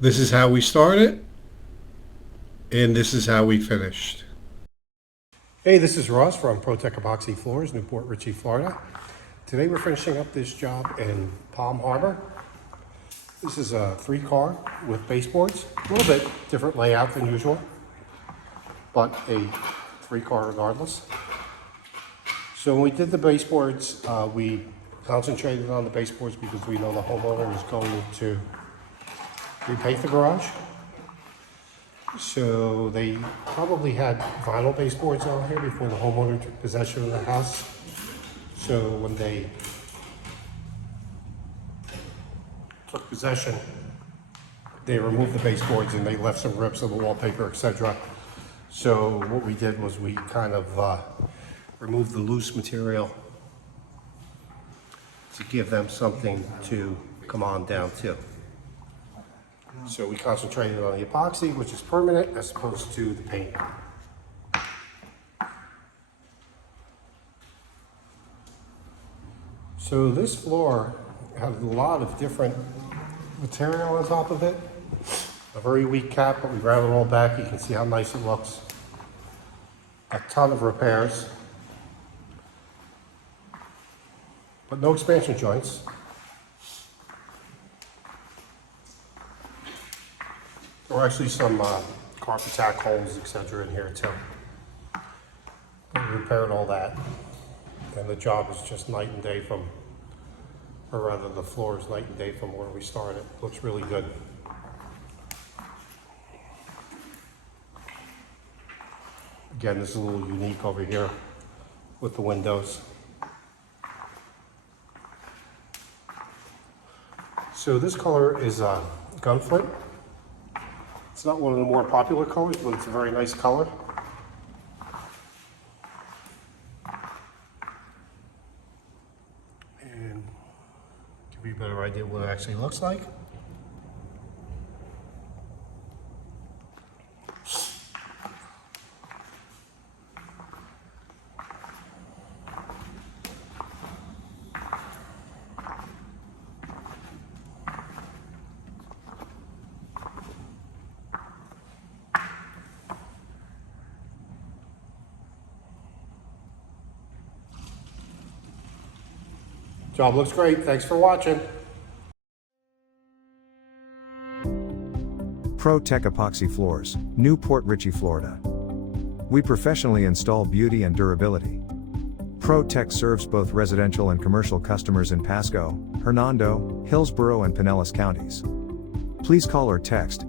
This is how we started, and this is how we finished. Hey, this is Ross from ProTech Epoxy Floors, Newport Richey, Florida. Today we're finishing up this job in Palm Harbor. This is a 3-car with baseboards. A little bit different layout than usual, but a 3-car regardless. So when we did the baseboards, we concentrated on the baseboards because we know the homeowner is going to repaint the garage. So they probably had vinyl baseboards on here before the homeowner took possession of the house. So when they took possession, they removed the baseboards and they left some rips of the wallpaper, etc. So what we did was we kind of removed the loose material to give them something to come on down to. So we concentrated on the epoxy, which is permanent, as opposed to the paint. So this floor has a lot of different material on top of it. A very weak cap, but we ground it all back. You can see how nice it looks. A ton of repairs, but no expansion joints. There were actually some carpet tack holes, etc. in here too. We repaired all that. And the job is just night and day from, or rather the floor is night and day from where we started. Looks really good. Again, this is a little unique over here with the windows. So this color is gun flint. It's not one of the more popular colors, but it's a very nice color. And give you a better idea what it actually looks like. Job looks great. Thanks for watching. ProTech Epoxy Floors, Newport Richey, Florida. We professionally install beauty and durability. ProTech serves both residential and commercial customers in Pasco, Hernando, Hillsborough, and Pinellas counties. Please call or text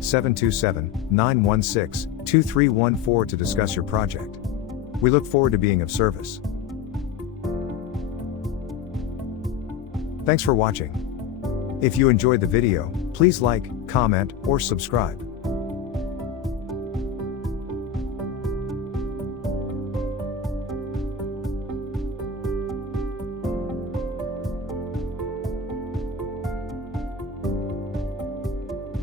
727-916-2314 to discuss your project. We look forward to being of service. Thanks for watching. If you enjoyed the video, please like, comment, or subscribe.